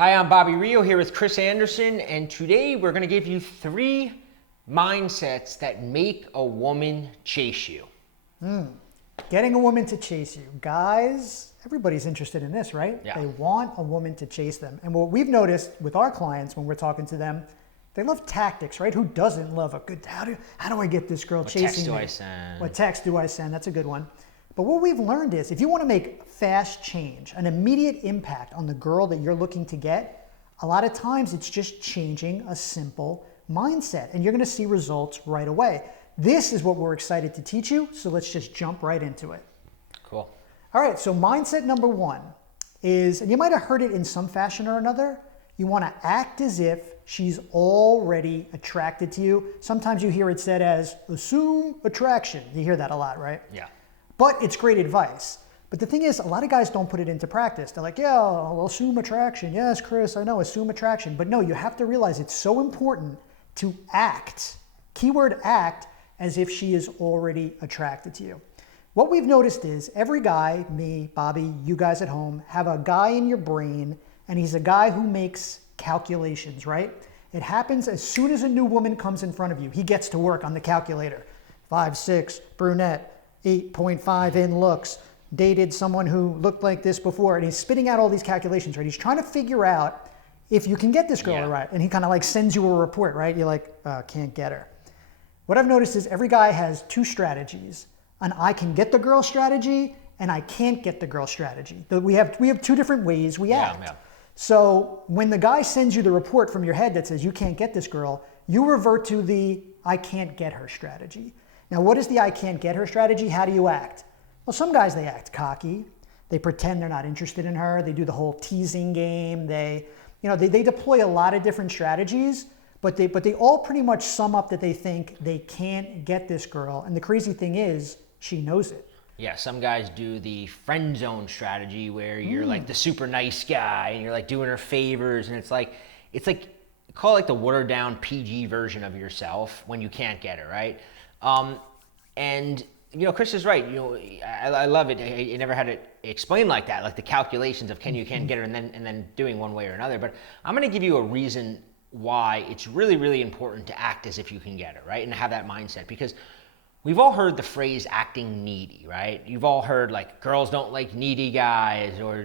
Hi, I'm Bobby Rio here with Chris Anderson, and today we're going to give you 3 mindsets that make a woman chase you. Getting a woman to chase you. Guys, everybody's interested in this, right? Yeah. They want a woman to chase them. And what we've noticed with our clients when we're talking to them, they love tactics, right? Who doesn't love a good, how do I get this girl chasing me? What text do I send? What text do I send? That's a good one. But what we've learned is if you want to make fast change, an immediate impact on the girl that you're looking to get, a lot of times it's just changing a simple mindset and you're going to see results right away. This is what we're excited to teach you, so let's just jump right into it. Cool. All right, so mindset number 1 is, and you might have heard it in some fashion or another, you want to act as if she's already attracted to you. Sometimes you hear it said as assume attraction. You hear that a lot, right? Yeah. But it's great advice. But the thing is, a lot of guys don't put it into practice. They're like, yeah, I'll assume attraction. Yes, Chris, I know, assume attraction. But no, you have to realize it's so important to act, keyword act, as if she is already attracted to you. What we've noticed is every guy, me, Bobby, you guys at home, have a guy in your brain, and he's a guy who makes calculations, right? It happens as soon as a new woman comes in front of you. He gets to work on the calculator. 5'6", brunette, 8.5 in looks, dated someone who looked like this before, and he's spitting out all these calculations, right? He's trying to figure out if you can get this girl right, and he kind of like sends you a report, right? You're like, can't get her. What I've noticed is every guy has 2 strategies, an I can get the girl strategy and I can't get the girl strategy. We have 2 different ways we act. Yeah. So when the guy sends you the report from your head that says you can't get this girl, you revert to the I can't get her strategy. Now, what is the I can't get her strategy? How do you act? Well, some guys, they act cocky. They pretend they're not interested in her. They do the whole teasing game. They deploy a lot of different strategies, but they all pretty much sum up that they think they can't get this girl. And the crazy thing is, she knows it. Yeah, some guys do the friend zone strategy where you're like the super nice guy and you're like doing her favors, and it's like call it like the watered down PG version of yourself when you can't get her, right? And Chris is right. I love it. I never had it explained like that, like the calculations of can't get her and then doing one way or another. But I'm going to give you a reason why it's really, really important to act as if you can get her, right? And have that mindset, because we've all heard the phrase acting needy, right? You've all heard like girls don't like needy guys, or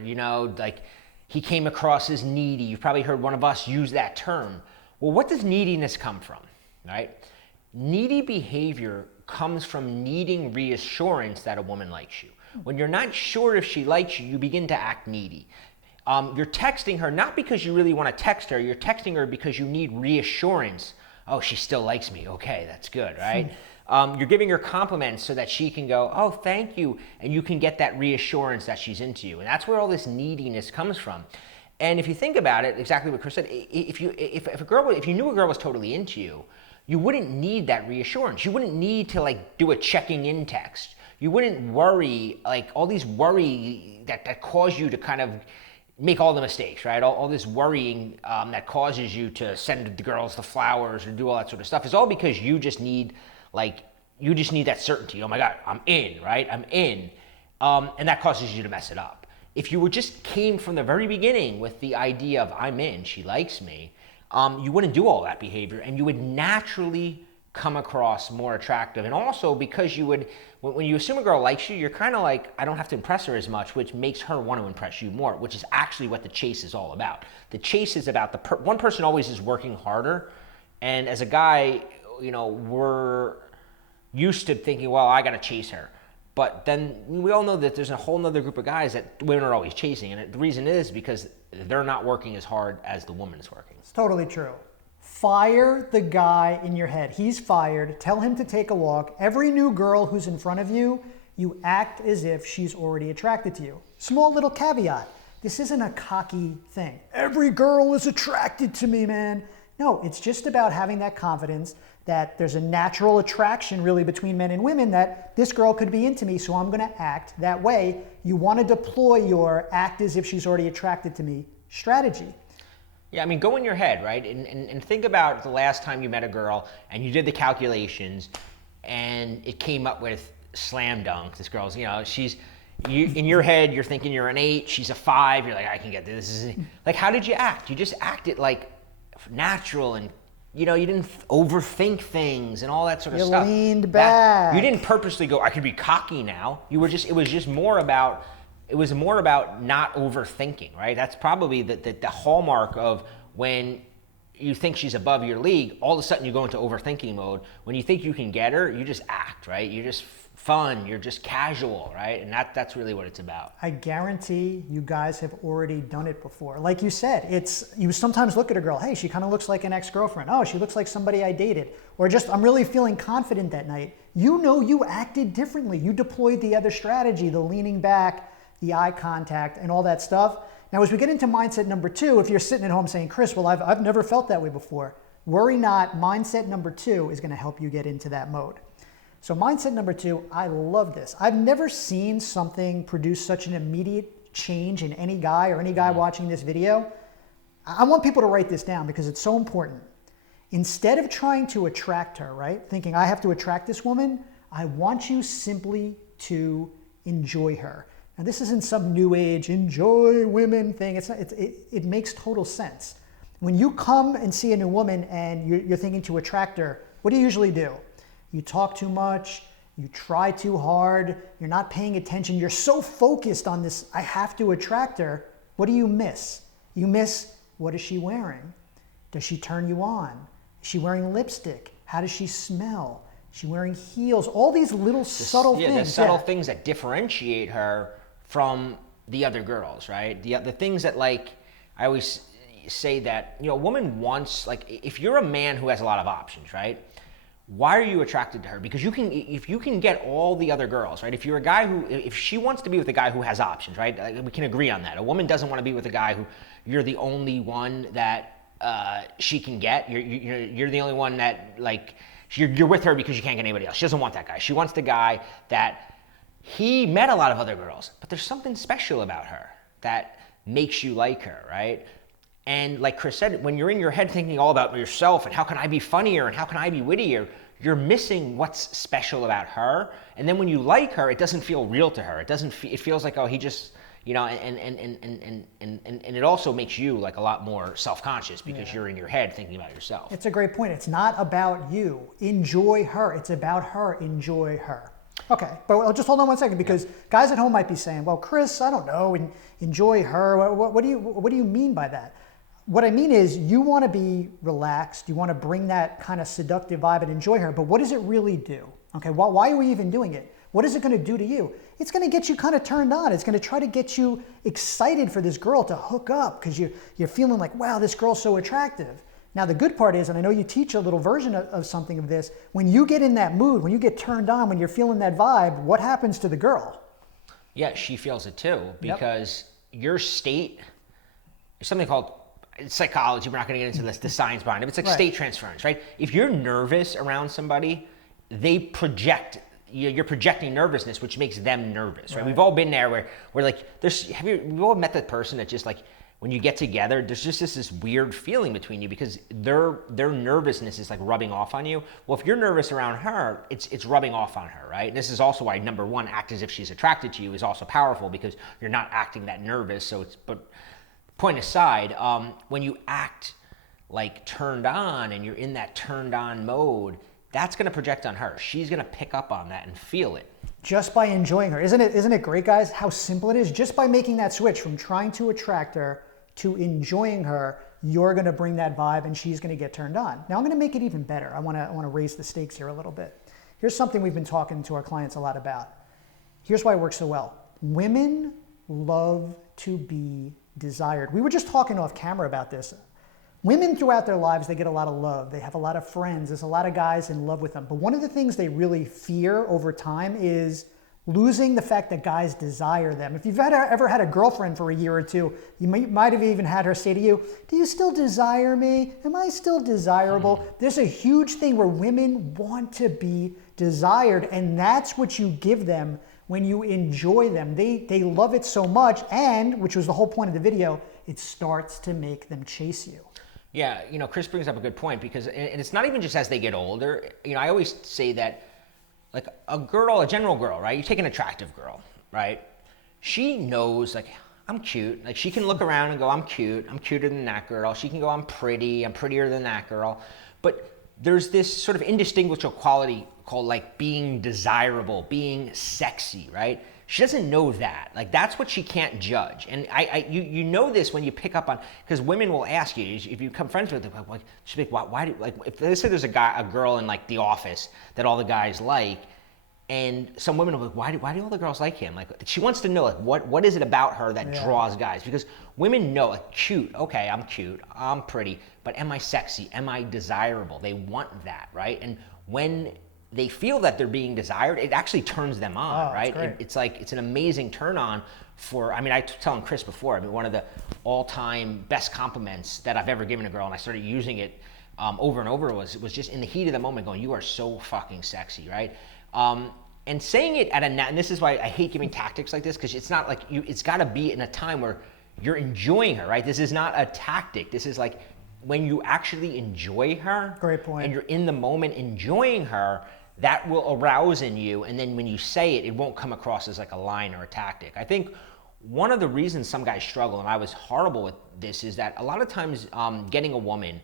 like he came across as needy. You've probably heard one of us use that term. Well, what does neediness come from, right? Needy behavior comes from needing reassurance that a woman likes you. When you're not sure if she likes you, you begin to act needy. You're texting her not because you really want to text her. You're texting her because you need reassurance. Oh, she still likes me. Okay, that's good, right? You're giving her compliments so that she can go, oh, thank you, and you can get that reassurance that she's into you. And that's where all this neediness comes from. And if you think about it, exactly what Chris said, if you knew a girl was totally into you, you wouldn't need that reassurance. You wouldn't need to like do a checking in text. You wouldn't worry, like all these worry that cause you to kind of make all the mistakes, right? All this worrying that causes you to send the girls the flowers or do all that sort of stuff is all because you just need that certainty. Oh my God, I'm in, right? I'm in. And that causes you to mess it up. If you just came from the very beginning with the idea of I'm in, she likes me, you wouldn't do all that behavior, and you would naturally come across more attractive. And also because when you assume a girl likes you, you're kind of like, I don't have to impress her as much, which makes her want to impress you more, which is actually what the chase is all about. The chase is about one person always is working harder. And as a guy, we're used to thinking, well, I got to chase her. But then we all know that there's a whole nother group of guys that women are always chasing. And the reason is because they're not working as hard as the woman is working. It's totally true. Fire the guy in your head. He's fired. Tell him to take a walk. Every new girl who's in front of you, you act as if she's already attracted to you. Small little caveat. This isn't a cocky thing. Every girl is attracted to me, man. No, it's just about having that confidence that there's a natural attraction really between men and women, that this girl could be into me, so I'm going to act that way. You want to deploy your act as if she's already attracted to me strategy. Yeah, I mean, go in your head, right? And think about the last time you met a girl and you did the calculations and it came up with slam dunk. This girl's, in your head, you're thinking you're an 8, she's a 5. You're like, I can get this. Like, how did you act? You just acted like natural, and you didn't overthink things and all that sort of stuff. You leaned back. You didn't purposely go, I could be cocky now. It was more about not overthinking, right? That's probably the hallmark of when you think she's above your league, all of a sudden you go into overthinking mode. When you think you can get her, you just act, right? You're just fun, you're just casual, right? And that's really what it's about. I guarantee you guys have already done it before. Like you said, you sometimes look at a girl, hey, she kind of looks like an ex-girlfriend. Oh, she looks like somebody I dated. Or just, I'm really feeling confident that night. You acted differently. You deployed the other strategy, the leaning back, the eye contact, and all that stuff. Now, as we get into mindset number 2, if you're sitting at home saying, Chris, well, I've never felt that way before, worry not. Mindset number 2 is going to help you get into that mode. So mindset number 2, I love this. I've never seen something produce such an immediate change in any guy or any guy watching this video. I want people to write this down because it's so important. Instead of trying to attract her, right, thinking I have to attract this woman, I want you simply to enjoy her. Now, this isn't some new age enjoy women thing. It makes total sense. When you come and see a new woman and you're thinking to attract her, what do you usually do? You talk too much, you try too hard, you're not paying attention, you're so focused on this, I have to attract her. What do you miss? You miss, what is she wearing? Does she turn you on? Is she wearing lipstick? How does she smell? Is she wearing heels? All these little subtle things. The subtle things that differentiate her from the other girls, right? The things that, like, I always say that, a woman wants, like, if you're a man who has a lot of options, right? Why are you attracted to her? Because if you can get all the other girls, right? If you're a guy if she wants to be with a guy who has options, right? We can agree on that. A woman doesn't want to be with a guy who you're the only one that she can get. You're the only one that, like, you're with her because you can't get anybody else. She doesn't want that guy. She wants the guy that he met a lot of other girls, but there's something special about her that makes you like her, right? And like Chris said, when you're in your head thinking all about yourself and how can I be funnier and how can I be wittier, you're missing what's special about her. And then when you like her, it doesn't feel real to her. It feels like, oh, he just, and it also makes you, like, a lot more self-conscious because you're in your head thinking about yourself. It's a great point. It's not about you. Enjoy her. It's about her. Enjoy her. Okay, but just hold on one second, because guys at home might be saying, well, Chris, I don't know, enjoy her. What do you mean by that? What I mean is, you want to be relaxed, you want to bring that kind of seductive vibe and enjoy her, but what does it really do? Okay, why are we even doing it? What is it going to do to you? It's going to get you kind of turned on. It's going to try to get you excited for this girl to hook up because you're feeling like, wow, this girl's so attractive. Now, the good part is, and I know you teach a little version of something of this, when you get in that mood, when you get turned on, when you're feeling that vibe, what happens to the girl? Yeah, she feels it too, because your state, there's something called psychology, we're not going to get into the science behind it, but it's like state transference, right? If you're nervous around somebody, you're projecting nervousness, which makes them nervous, right? We've all been there where we're like, we've all met that person that just, like, when you get together, there's just this weird feeling between you because their nervousness is, like, rubbing off on you. Well, if you're nervous around her, it's rubbing off on her, right? And this is also why, number one, act as if she's attracted to you is also powerful because you're not acting that nervous. But point aside, when you act like turned on and you're in that turned on mode, that's going to project on her. She's going to pick up on that and feel it. Just by enjoying her. Isn't it great, guys, how simple it is? Just by making that switch from trying to attract her to enjoying her, you're going to bring that vibe and she's going to get turned on. Now, I'm going to make it even better. I want to raise the stakes here a little bit. Here's something we've been talking to our clients a lot about. Here's why it works so well. Women love to be desired. We were just talking off camera about this. Women throughout their lives, they get a lot of love. They have a lot of friends. There's a lot of guys in love with them. But one of the things they really fear over time is losing the fact that guys desire them. If you've ever had a girlfriend for a year or two, you might have even had her say to you, do you still desire me? Am I still desirable? There's a huge thing where women want to be desired, and that's what you give them when you enjoy them. They love it so much, and, which was the whole point of the video, it starts to make them chase you. Yeah, Chris brings up a good point because, and it's not even just as they get older. I always say that, like, a general girl, right? You take an attractive girl, right? she knows, like, I'm cute. Like, she can look around and go, I'm cute. I'm cuter than that girl. She can go, I'm pretty. I'm prettier than that girl. But there's this sort of indistinguishable quality called, like, being desirable, being sexy, right? She doesn't know that. Like, that's what she can't judge. And you know this when you pick up on, because women will ask you, if you become friends with them, like, she'll be like, why do, like, if they say there's a girl in, like, the office that all the guys like, and some women will be like, why do all the girls like him? Like, she wants to know, like, what is it about her that draws guys? Because women know, like, cute, okay, I'm cute, I'm pretty, but am I sexy? Am I desirable? They want that, right? And when they feel that they're being desired, it actually turns them on, right? It's like, it's an amazing turn on for, I mean, I was telling Chris before, I mean, one of the all-time best compliments that I've ever given a girl, and I started using it over and over, was just in the heat of the moment going, you are so fucking sexy, right? And saying it and this is why I hate giving tactics like this, because it's not like it's got to be in a time where you're enjoying her, right? This is not a tactic. This is like when you actually enjoy her. Great point. And you're in the moment enjoying her, that will arouse in you. And then when you say it, it won't come across as like a line or a tactic. I think one of the reasons some guys struggle, and I was horrible with this, is that a lot of times getting a woman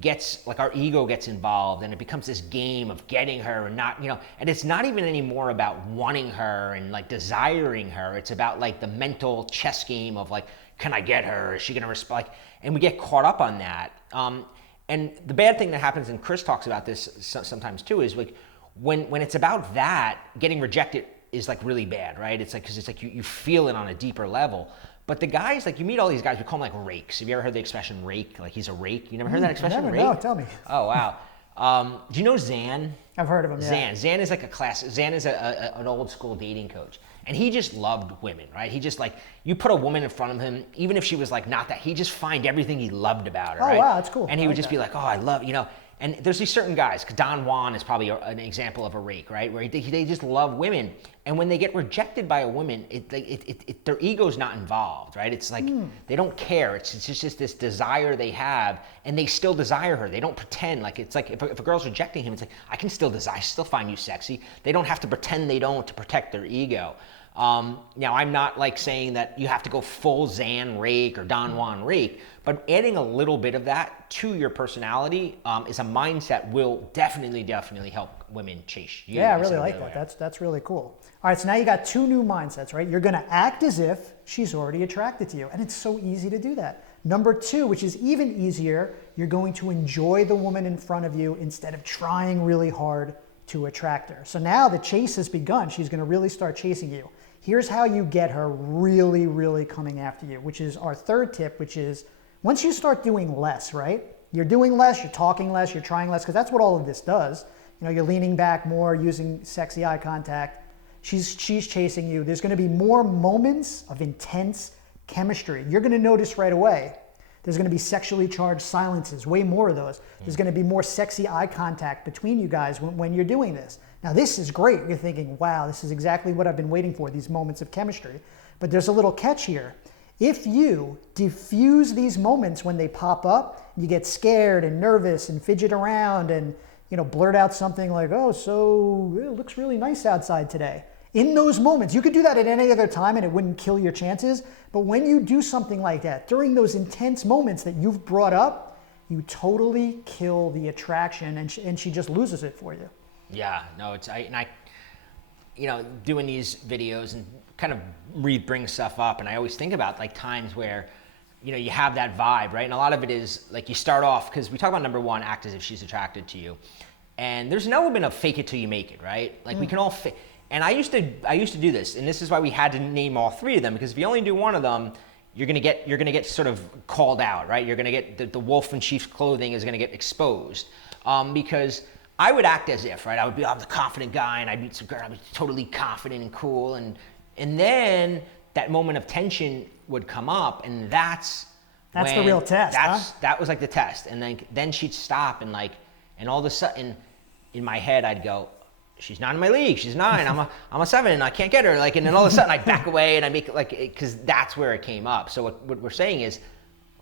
gets, like, our ego gets involved, and it becomes this game of getting her and not, and it's not even anymore about wanting her and, like, desiring her. It's about, like, the mental chess game of, like, can I get her? Is she gonna respond? Like, and we get caught up on that. And the bad thing that happens, and Chris talks about this sometimes too, is like when it's about that, getting rejected is, like, really bad, right? It's like, because it's like you feel it on a deeper level. But the guys, like, you meet all these guys, we call them, like, rakes. Have you ever heard the expression rake? Like, he's a rake? You never heard that expression, never, rake? No, tell me. Oh, wow. Do you know Zan? I've heard of him, yeah. Zan is like a class. Zan is an old school dating coach. And he just loved women, right? He just, like, you put a woman in front of him, even if she was, like, not that, he just find everything he loved about her, right? Oh, wow, that's cool. And he would just be like, oh, I love, and there's these certain guys, Don Juan is probably an example of a rake, right? Where they just love women. And when they get rejected by a woman, their ego's not involved, right? It's like, they don't care. It's just this desire they have, and they still desire her. They don't pretend. Like, it's like, if a girl's rejecting him, it's like, I can still desire, I still find you sexy. They don't have to pretend they don't to protect their ego. Now, I'm not, like, saying that you have to go full Zan rake or Don Juan rake, but adding a little bit of that to your personality is a mindset will definitely help women chase you. Yeah, I really like that. That's really cool. All right, so now you got two new mindsets, right? You're going to act as if she's already attracted to you, and it's so easy to do that. Number two, which is even easier, you're going to enjoy the woman in front of you instead of trying really hard to attract her. So now the chase has begun. She's going to really start chasing you. Here's how you get her really, really coming after you, which is our third tip, which is once you start doing less, right? You're doing less, you're talking less, you're trying less, because that's what all of this does. You're leaning back more, using sexy eye contact. She's chasing you. There's going to be more moments of intense chemistry. You're going to notice right away. There's going to be sexually charged silences, way more of those. There's going to be more sexy eye contact between you guys when you're doing this. Now, this is great. You're thinking, wow, this is exactly what I've been waiting for, these moments of chemistry. But there's a little catch here. If you diffuse these moments when they pop up, you get scared and nervous and fidget around and blurt out something like, oh, so it looks really nice outside today. In those moments, you could do that at any other time and it wouldn't kill your chances. But when you do something like that, during those intense moments that you've brought up, you totally kill the attraction and she just loses it for you. Yeah, no, I doing these videos and kind of bring stuff up, and I always think about, like, times where, you have that vibe, right? And a lot of it is, like, you start off, because we talk about number one, act as if she's attracted to you. And there's an element of fake it till you make it, right? Like, we can all and I used to do this, and this is why we had to name all three of them, because if you only do one of them, you're gonna get sort of called out, right? You're gonna get the wolf in sheep's clothing is gonna get exposed, because I would act as if, right? I'm the confident guy, and I'd meet some girl, I'd be totally confident and cool, and then that moment of tension would come up, and that's the real test. That was like the test, and then she'd stop, and all of a sudden, in my head, I'd go, she's not in my league. She's 9. I'm a 7. And I can't get her. Like, and then all of a sudden I back away and I make it like, because that's where it came up. So what we're saying is,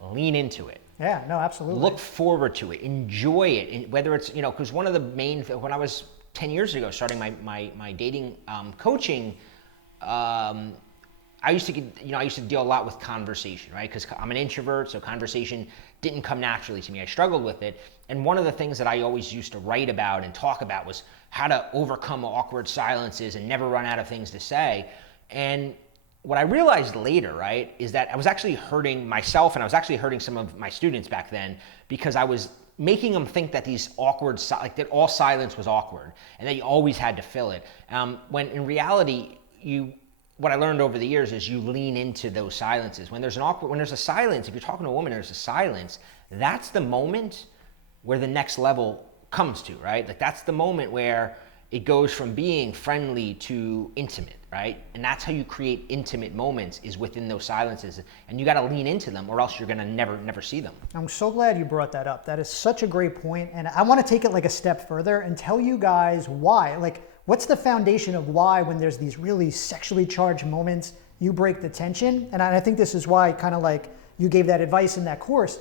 lean into it. Yeah, no, absolutely. Look forward to it. Enjoy it. And whether it's, because one of the main, when I was 10 years ago starting my dating coaching, I used to deal a lot with conversation, right? Because I'm an introvert, so conversation didn't come naturally to me. I struggled with it. And one of the things that I always used to write about and talk about was how to overcome awkward silences and never run out of things to say. And what I realized later, right, is that I was actually hurting myself, and I was actually hurting some of my students back then, because I was making them think that these awkward, like that all silence was awkward and that you always had to fill it. When in reality, what I learned over the years is you lean into those silences. When there's a silence, if you're talking to a woman, there's a silence, that's the moment where the next level comes to, right? Like that's the moment where it goes from being friendly to intimate, right? And that's how you create intimate moments, is within those silences. And you got to lean into them, or else you're going to never see them. I'm so glad you brought that up. That is such a great point. And I want to take it like a step further and tell you guys why. Like, what's the foundation of why, when there's these really sexually charged moments, you break the tension? And I think this is why, kind of like you gave that advice in that course.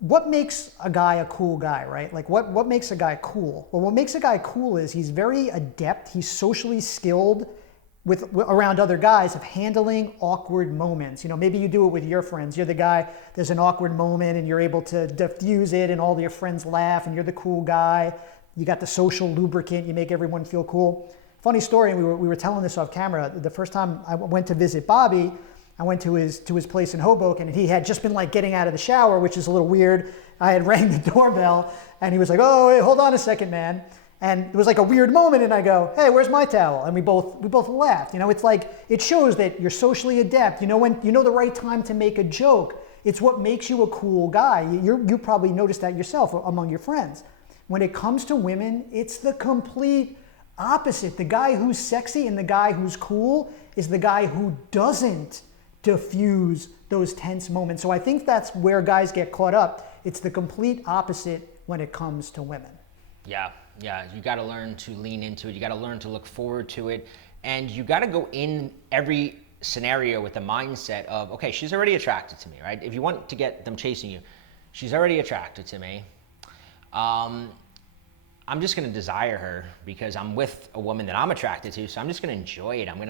What makes a guy a cool guy, right? Like what makes a guy cool? Well, what makes a guy cool is he's very adept, he's socially skilled around other guys of handling awkward moments. You know, maybe you do it with your friends. You're the guy, there's an awkward moment and you're able to diffuse it and all your friends laugh and you're the cool guy. You got the social lubricant, you make everyone feel cool. Funny story, and we were telling this off camera. The first time I went to visit Bobby, I went to his place in Hoboken, and he had just been like getting out of the shower, which is a little weird. I had rang the doorbell, and he was like, "Oh, wait, hold on a second, man." And it was like a weird moment, and I go, "Hey, where's my towel?" And we both laughed. You know, it's like, it shows that you're socially adept. You know the right time to make a joke. It's what makes you a cool guy. You probably noticed that yourself among your friends. When it comes to women, it's the complete opposite. The guy who's sexy and the guy who's cool is the guy who doesn't diffuse those tense moments. So I think that's where guys get caught up. It's the complete opposite when it comes to women. Yeah. You got to learn to lean into it. You got to learn to look forward to it. And you got to go in every scenario with the mindset of, okay, she's already attracted to me, right? If you want to get them chasing you, she's already attracted to me. I'm just going to desire her because I'm with a woman that I'm attracted to. So I'm just going to enjoy it. I'm going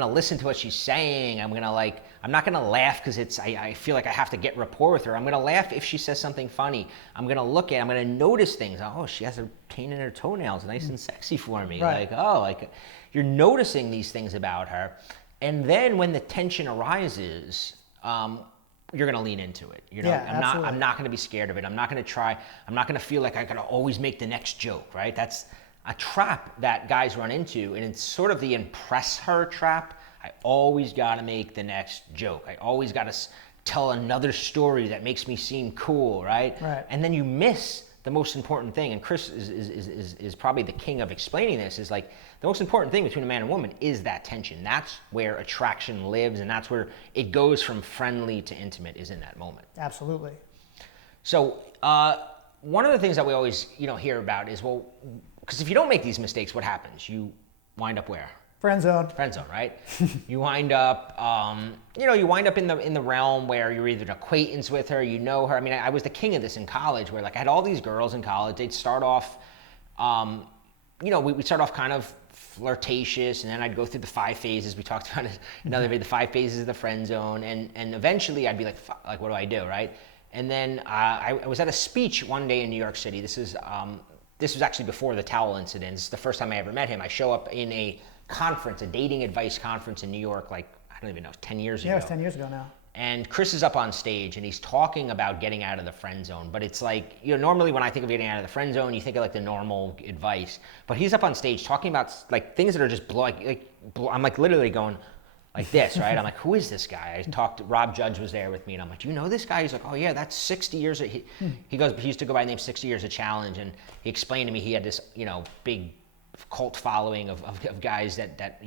to listen to what she's saying. I'm not going to laugh because I feel like I have to get rapport with her. I'm going to laugh if she says something funny. I'm going to notice things. Oh, she has a paint in her toenails, nice and sexy for me. Right. You're noticing these things about her. And then when the tension arises, you're going to lean into it. I'm not going to be scared of it. I'm not going to feel like I got to always make the next joke, right? That's a trap that guys run into, and it's sort of the impress her trap. I always got to make the next joke. I always got to tell another story that makes me seem cool, right? Right. And then you miss the most important thing, and Chris is probably the king of explaining this, is like the most important thing between a man and woman is that tension. That's where attraction lives, and that's where it goes from friendly to intimate, is in that moment. Absolutely. So one of the things that we always hear about is, well, because if you don't make these mistakes, what happens? You wind up where? Friend zone, right? You wind up, in the realm where you're either an acquaintance with her, you know her. I mean, I was the king of this in college, where like I had all these girls in college. They'd start off, we'd start off kind of flirtatious, and then I'd go through the 5 phases. We talked about it another day, the 5 phases of the friend zone, and eventually I'd be like, what do I do, right? And then I was at a speech one day in New York City. This was actually before the towel incident. This is the first time I ever met him. I show up in a conference, a dating advice conference in New York, like, I don't even know, 10 years ago. Yeah, it was 10 years ago now. And Chris is up on stage and he's talking about getting out of the friend zone. But it's like, normally when I think of getting out of the friend zone, you think of like the normal advice. But he's up on stage talking about like things that are just I'm like literally going like this, right? I'm like, who is this guy? Rob Judge was there with me, and I'm like, do you know this guy? He's like, oh yeah, that's 60 years. He goes, he used to go by the name 60 Years of Challenge. And he explained to me he had this, big cult following of guys that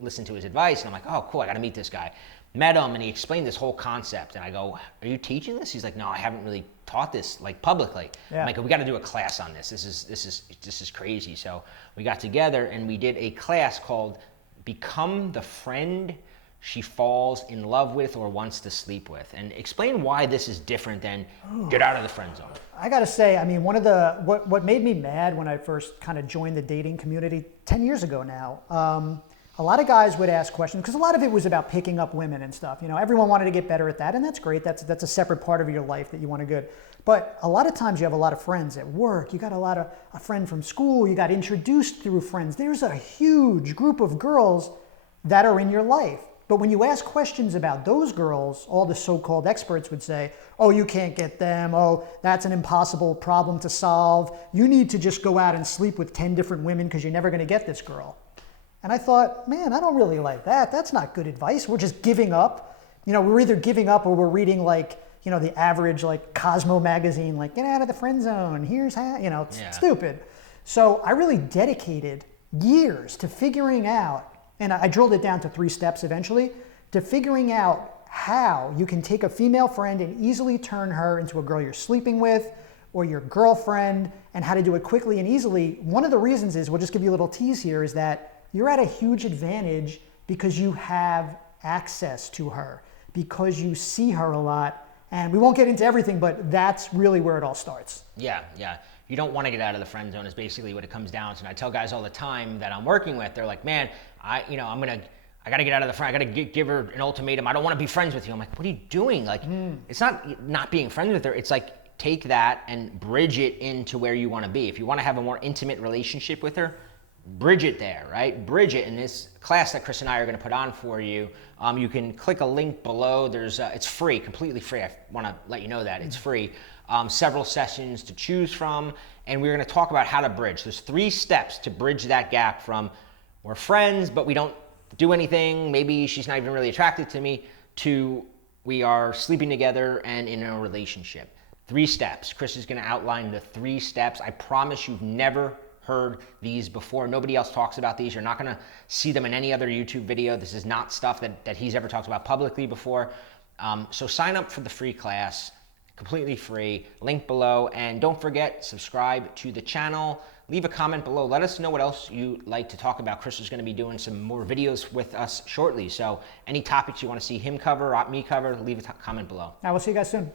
listen to his advice. And I'm like, oh cool, I got to meet this guy. Met him, and he explained this whole concept, and I go, are you teaching this? He's like, no, I haven't really taught this like publicly. Yeah. I'm like, we got to do a class on this. This is crazy. So we got together and we did a class called Become the Friend She Falls in Love With or Wants to Sleep With, and explain why this is different than get out of the friend zone. I gotta say, I mean, one of what made me mad when I first kind of joined the dating community 10 years ago now, a lot of guys would ask questions because a lot of it was about picking up women and stuff. You know, everyone wanted to get better at that, and that's great. That's a separate part of your life that you want to good. But a lot of times you have a lot of friends at work. You got a friend from school. You got introduced through friends. There's a huge group of girls that are in your life. But when you ask questions about those girls, all the so-called experts would say, oh, you can't get them. Oh, that's an impossible problem to solve. You need to just go out and sleep with 10 different women because you're never going to get this girl. And I thought, man, I don't really like that. That's not good advice. We're just giving up. You know, we're either giving up or we're reading like, you know, the average like Cosmo magazine, like get out of the friend zone. Here's how, you know, it's stupid. So I really dedicated years to figuring out, and I drilled it down to 3 steps eventually, to figuring out how you can take a female friend and easily turn her into a girl you're sleeping with or your girlfriend, and how to do it quickly and easily. One of the reasons is, we'll just give you a little tease here, is that you're at a huge advantage because you have access to her, because you see her a lot. And we won't get into everything, but that's really where it all starts. Yeah. You don't want to get out of the friend zone is basically what it comes down to. And I tell guys all the time that I'm working with, they're like, man, I got to get out of the friend. I got to give her an ultimatum. I don't want to be friends with you. I'm like, what are you doing? Like, it's not being friends with her. It's like, take that and bridge it into where you want to be. If you want to have a more intimate relationship with her, bridge it there, right? Bridge it in this class that Chris and I are going to put on for you. You can click a link below. It's free, completely free. I want to let you know that it's free. Several sessions to choose from, and we're going to talk about how to bridge. There's 3 steps to bridge that gap from we're friends, but we don't do anything. Maybe she's not even really attracted to me, to we are sleeping together and in a relationship. 3 steps. Chris is going to outline the 3 steps. I promise you've never heard these before. Nobody else talks about these. You're not going to see them in any other YouTube video. This is not stuff that he's ever talked about publicly before. So sign up for the free class, completely free, link below. And don't forget, subscribe to the channel. Leave a comment below. Let us know what else you'd like to talk about. Chris is going to be doing some more videos with us shortly. So any topics you want to see him cover or me cover, leave a comment below. I will see you guys soon.